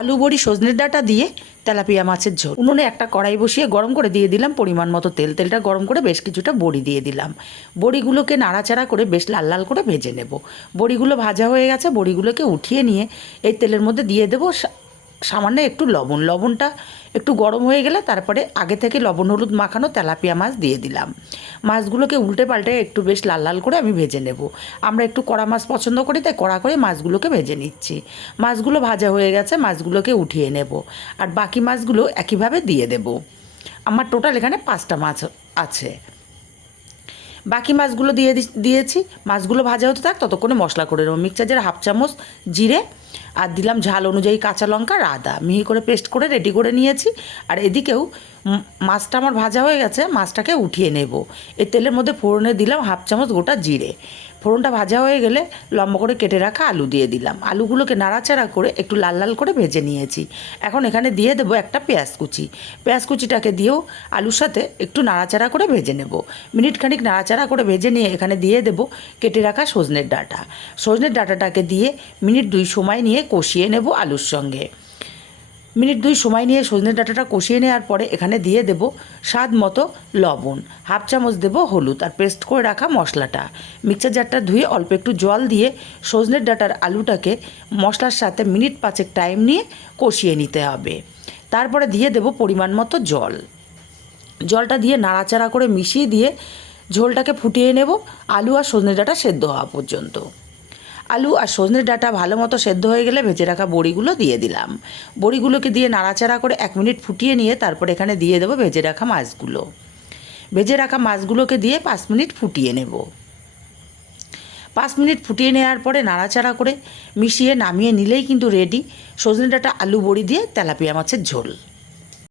আলু বড়ি সজনের ডাঁটা দিয়ে তেলাপিয়া মাছের ঝোল। উনুনে একটা কড়াই বসিয়ে গরম করে দিয়ে দিলাম পরিমাণ মতো তেল। তেলটা গরম করে বেশ কিছুটা বড়ি দিয়ে দিলাম। বড়িগুলোকে নাড়াচাড়া করে বেশ লাল লাল করে ভেজে নেব। বড়িগুলো ভাজা হয়ে গেছে, বড়িগুলোকে উঠিয়ে নিয়ে এই তেলের মধ্যে দিয়ে দেবো সামান্য একটু লবণ। লবণটা একটু গরম হয়ে গেলে তারপরে আগে থেকে লবণ হলুদ মাখানো তেলাপিয়া মাছ দিয়ে দিলাম। মাছগুলোকে উল্টে পাল্টে একটু বেশ লাল লাল করে আমি ভেজে নেব। আমরা একটু কড়া মাছ পছন্দ করি, তাই কড়া করে মাছগুলোকে ভেজে নিচ্ছি। মাছগুলো ভাজা হয়ে গেছে, মাছগুলোকে উঠিয়ে নেব। আর বাকি মাছগুলো একইভাবে দিয়ে দেব। আমার টোটাল এখানে 5টা মাছ আছে। বাকি মাছগুলো দিয়েছি। মাছগুলো ভাজা হতে থাক, ততক্ষণে মশলা করে নেবো। মিক্সচার জারে 1/2 চামচ জিরে আর দিলাম ঝাল অনুযায়ী কাঁচা লঙ্কা আর আদা মিহি করে পেস্ট করে রেডি করে নিয়েছি। আর এদিকেও মাছটা আমার ভাজা হয়ে গেছে, মাছটাকে উঠিয়ে নেব। এই তেলের মধ্যে ফোড়নে দিলাম 1/2 চামচ গোটা জিরে। ফোড়নটা ভাজা হয়ে গেলে লম্বা করে কেটে রাখা আলু দিয়ে দিলাম। আলুগুলোকে নাড়াচাড়া করে একটু লাল লাল করে ভেজে নিয়েছি। এখন এখানে দিয়ে দেবো একটা পেঁয়াজ কুচি। পেঁয়াজ কুচিটাকে দিয়েও আলুর সাথে একটু নাড়াচাড়া করে ভেজে নেব। মিনিট খানিক নাড়াচাড়া করে ভেজে নিয়ে এখানে দিয়ে দেবো কেটে রাখা সজনের ডাঁটা। সজনের ডাঁটাটাকে দিয়ে মিনিট 2 সময় নিয়ে কষিয়ে নেব আলুর সঙ্গে। মিনিট 2 সময় নিয়ে সজনে ডাঁটাটা কষিয়ে নেওয়ার পরে এখানে দিয়ে দেব স্বাদ মতো লবণ, 1/2 চামচ দেব হলুদ আর পেস্ট করে রাখা মশলাটা। মিক্সচার জারটা ধুয়ে অল্প একটু জল দিয়ে সজনের ডাঁটার আলুটাকে মশলার সাথে মিনিট 5 টাইম নিয়ে কষিয়ে নিতে হবে। তারপরে দিয়ে দেব পরিমাণ মতো জল। জলটা দিয়ে নাড়াচাড়া করে মিশিয়ে দিয়ে ঝোলটাকে ফুটিয়ে নেব আলু আর সজনে ডাঁটা সেদ্ধ হওয়া পর্যন্ত। আলু আর সজনের ডাঁটা ভালো মতো সেদ্ধ হয়ে গেলে ভেজে রাখা বড়িগুলো দিয়ে দিলাম। বড়িগুলোকে দিয়ে নাড়াচাড়া করে 1 মিনিট ফুটিয়ে নিয়ে তারপর এখানে দিয়ে দেবো ভেজে রাখা মাছগুলো। ভেজে রাখা মাছগুলোকে দিয়ে 5 মিনিট ফুটিয়ে নেব। 5 মিনিট ফুটিয়ে নেওয়ার পরে নাড়াচাড়া করে মিশিয়ে নামিয়ে নিলেই কিন্তু রেডি সজনে ডাঁটা আলু বড়ি দিয়ে তেলাপিয়া মাছের ঝোল।